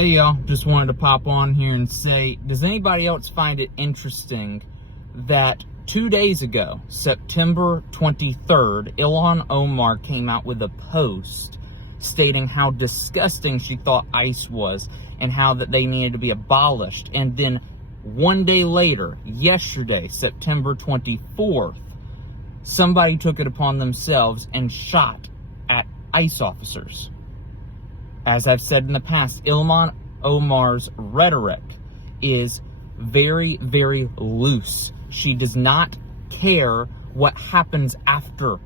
Hey y'all, just wanted to pop on here and say, does anybody else find it interesting that 2 days ago, September 23rd, Ilhan Omar came out with a post stating how disgusting she thought ICE was and how that they needed to be abolished. And then 1 day later, yesterday, September 24th, somebody took it upon themselves and shot at ICE officers. As I've said in the past, Ilhan Omar's rhetoric is very, very loose. She does not care what happens after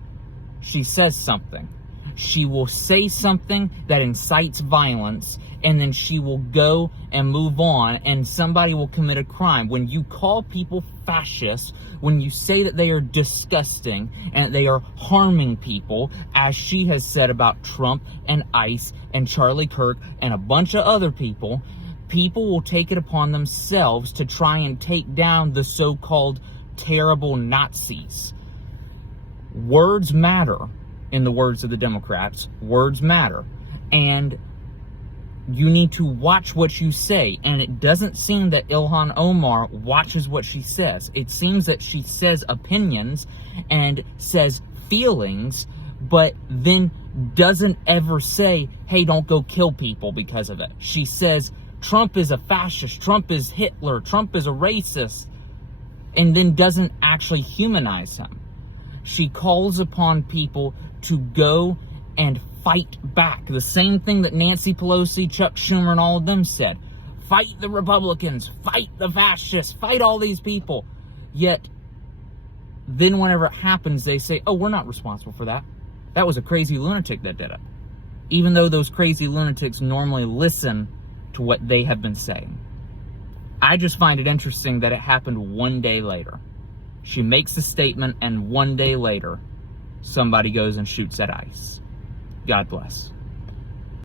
she says something. She will say something that incites violence, and then she will go and move on, and somebody will commit a crime. When you call people fascists, when you say that they are disgusting and they are harming people, as she has said about Trump and ICE and Charlie Kirk and a bunch of other people, people will take it upon themselves to try and take down the so-called terrible Nazis. Words matter. In the words of the Democrats, words matter. And you need to watch what you say. And it doesn't seem that Ilhan Omar watches what she says. It seems that she says opinions and says feelings, but then doesn't ever say, hey, don't go kill people because of it. She says, Trump is a fascist, Trump is Hitler, Trump is a racist, and then doesn't actually humanize him. She calls upon people to go and fight back. The same thing that Nancy Pelosi, Chuck Schumer, and all of them said. Fight the Republicans, fight the fascists, fight all these people. Yet, then whenever it happens, they say, oh, we're not responsible for that. That was a crazy lunatic that did it. Even though those crazy lunatics normally listen to what they have been saying. I just find it interesting that it happened 1 day later. She makes a statement, and 1 day later, somebody goes and shoots at ICE. God bless.